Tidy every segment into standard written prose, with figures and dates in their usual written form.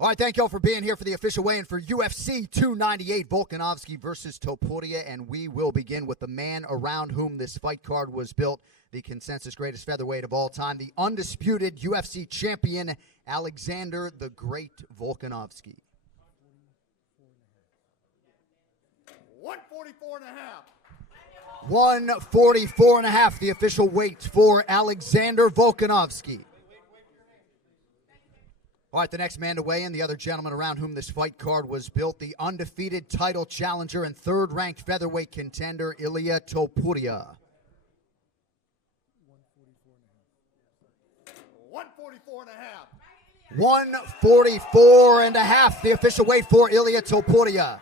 All right, thank y'all for being here for the official weigh-in for UFC 298, Volkanovski versus Topuria, and we will begin with the man around whom this fight card was built, the consensus greatest featherweight of all time, the undisputed UFC champion, Alexander the Great Volkanovski. 144 and a half. 144 and a half, the official weight for Alexander Volkanovski. All right, the next man to weigh in, the other gentleman around whom this fight card was built, the undefeated title challenger and third-ranked featherweight contender, Ilia Topuria. 144 and a half. 144 and a half, the official weight for Ilia Topuria.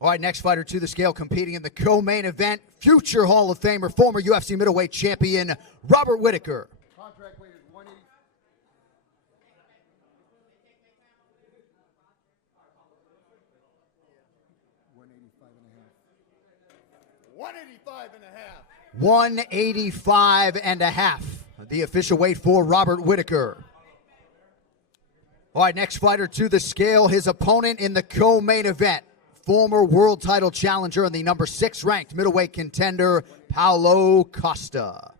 All right, next fighter to the scale, competing in the co-main event, future Hall of Famer, former UFC middleweight champion, Robert Whittaker. Contract weight is 180. 185 and a half. 185 and a half, the official weight for Robert Whittaker. All right, next fighter to the scale, his opponent in the co-main event, former world title challenger and the number 6 ranked middleweight contender, Paulo Costa.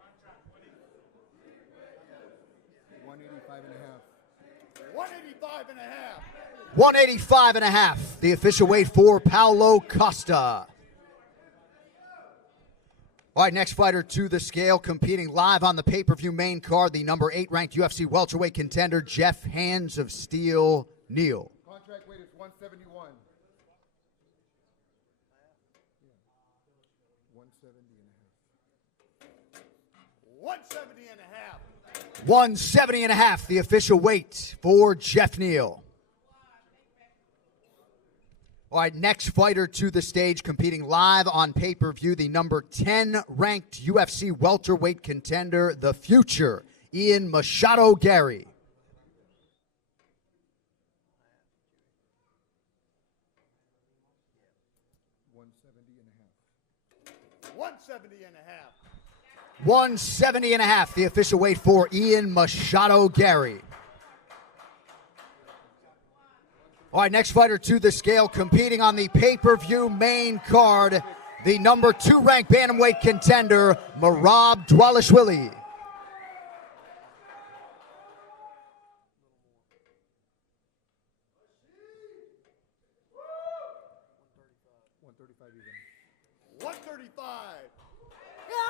185 and a half. 185 and a half. 185 and a half, the official weight for Paulo Costa. All right, next fighter to the scale, competing live on the pay-per-view main card, the number 8 ranked UFC welterweight contender, Jeff Hands of Steel Neal. Contract weight is 171. 170 and a half. 170 and a half, the official weight for Jeff Neal. All right, next fighter to the stage, competing live on pay-per-view, the number 10 ranked UFC welterweight contender, the future, Ian Machado Gary. 170 and a half. 170 and a half, the official weight for Ian Machado Gary. All right, next fighter to the scale, competing on the pay-per-view main card, the number 2 ranked bantamweight contender, Merab Dvalishvili.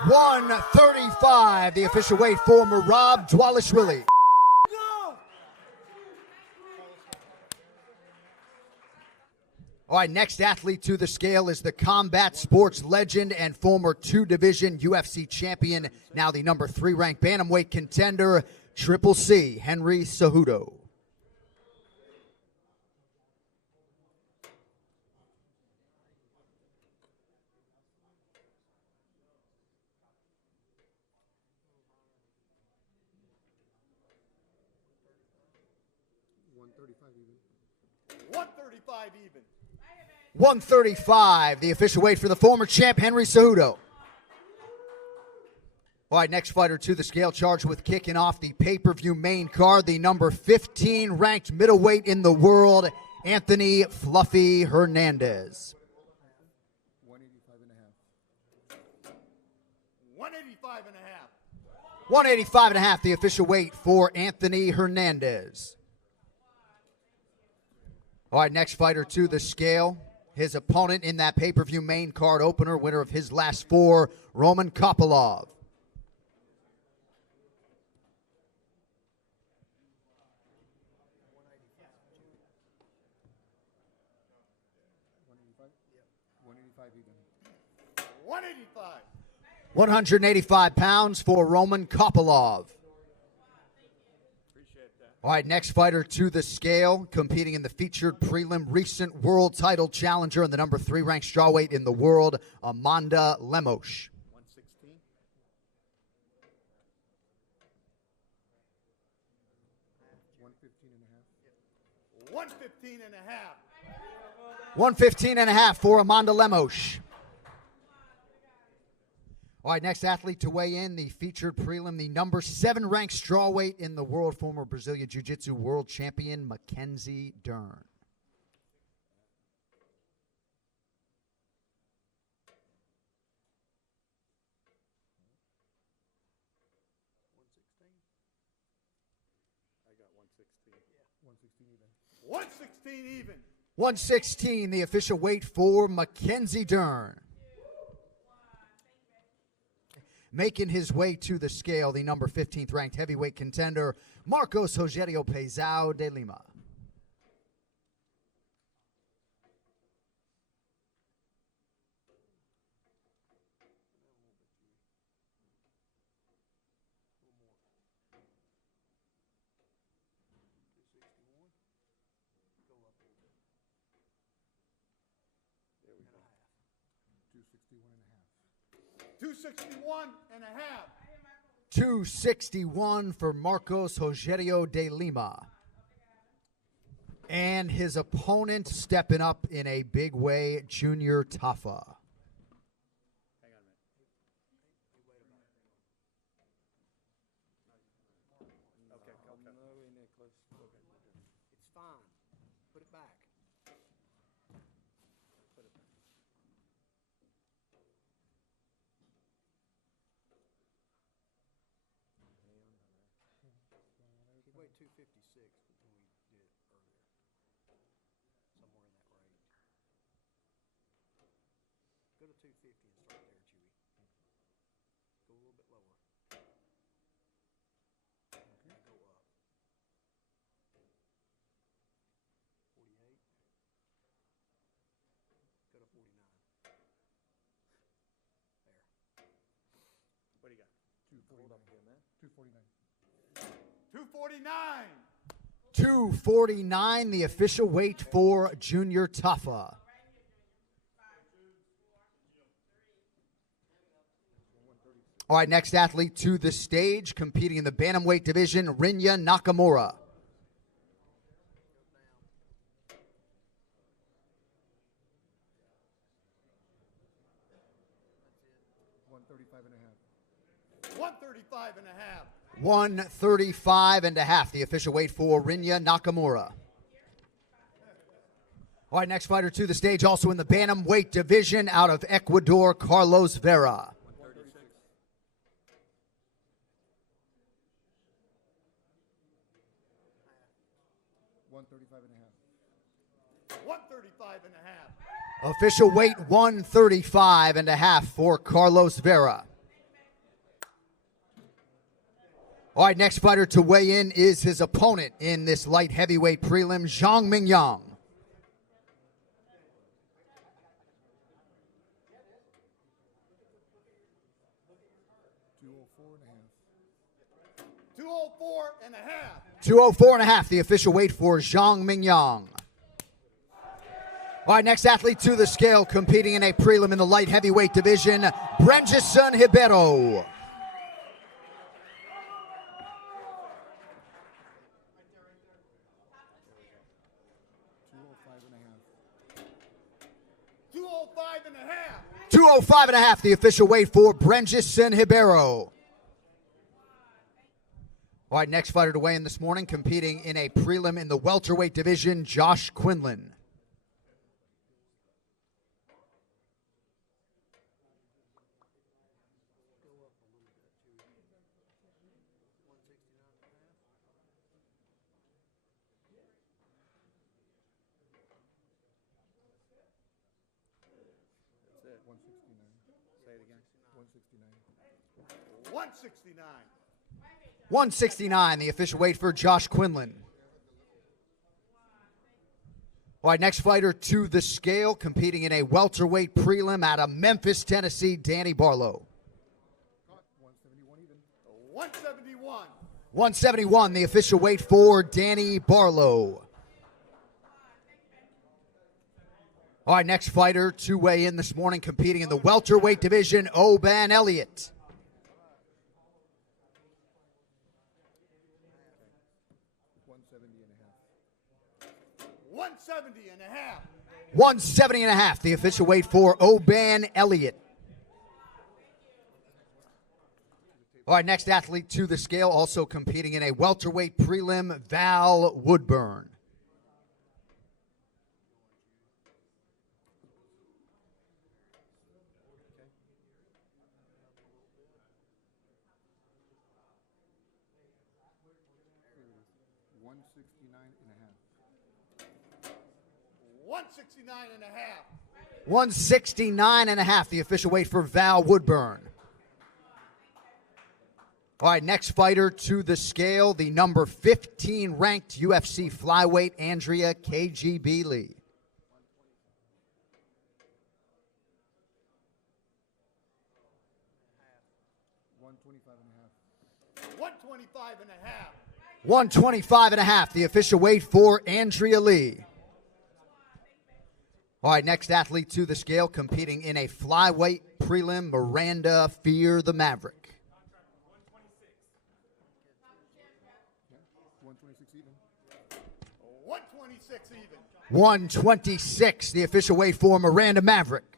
135, the official weight for Merab Dvalishvili. All right, next athlete to the scale is the combat sports legend and former 2-division UFC champion, now the number 3 ranked bantamweight contender, Triple C, Henry Cejudo. 135 even. 135, the official weight for the former champ, Henry Cejudo. All right, next fighter to the scale, charged with kicking off the pay-per-view main card, the number 15 ranked middleweight in the world, Anthony Fluffy Hernandez. 185 and a half. 185 and a half. 185 and a half, the official weight for Anthony Hernandez. All right, next fighter to the scale, his opponent in that pay-per-view main card opener, winner of his last 4, Roman Kopylov. 185. 185 pounds for Roman Kopylov. Appreciate that. All right, next fighter to the scale, competing in the featured prelim, recent world title challenger and the number 3 ranked strawweight in the world, Amanda Lemos. 116. 115 and a half. 115 and a half for Amanda Lemos. All right, next athlete to weigh in, the featured prelim, the number 7 ranked strawweight in the world, former Brazilian Jiu-Jitsu world champion, Mackenzie Dern. I got 116. Yeah. 116 even. 116 even. 116, the official weight for Mackenzie Dern. Making his way to the scale, the number 15th ranked heavyweight contender, Marcos Rogerio Pezao de Lima. There we go. 261 and a half. 261 for Marcos Rogerio de Lima. And his opponent stepping up in a big way, Junior Tafa. Hang on a minute. Okay. It's fine. Put it back. He weighed 256 when we did it earlier. Somewhere in that range. Go to 250 and start there, Chewy. Go a little bit lower. Okay. Go up. 48. Go to 49. There. What do you got? 249. 249. 249, the official weight for Junior Tafa. All right, next athlete to the stage, competing in the Bantamweight division, Rinya Nakamura. $135 and a half. 135 and a half, the official weight for Rinya Nakamura. All right, next fighter to the stage, also in the Bantamweight division, out of Ecuador, Carlos Vera. 135 and a half. 135 and a half. Official weight 135 and a half for Carlos Vera. All right, next fighter to weigh in is his opponent in this light heavyweight prelim, Zhang Mingyang. 204 and a half. 204 and a half, the official weight for Zhang Mingyang. All right, next athlete to the scale, competing in a prelim in the light heavyweight division, Brenjison Ribeiro. 205 and a half. 205 and a half, the official weight for Brenjison Ribeiro. All right, next fighter to weigh in this morning, competing in a prelim in the welterweight division, Josh Quinlan. That's it. 169. Say it again. 169. 169. 169, the official weight for Josh Quinlan. All right, next fighter to the scale, competing in a welterweight prelim out of Memphis, Tennessee, Danny Barlow. 171 even. 171. 171, the official weight for Danny Barlow. All right, next fighter to weigh in this morning, competing in the welterweight division, Oban Elliott. 170 and a half. 170 and a half, the official weight for Oban Elliott. All right, next athlete to the scale, also competing in a welterweight prelim, Val Woodburn. One 169 and a half. 169 and a half, the official weight for Val Woodburn. All right, next fighter to the scale, the number 15 ranked UFC flyweight, Andrea KGB Lee. 125 and a half. 125 and a half, the official weight for Andrea Lee. All right, next athlete to the scale, competing in a flyweight prelim, Miranda Fear the Maverick. 126 even. 126, the official weight for Miranda Maverick.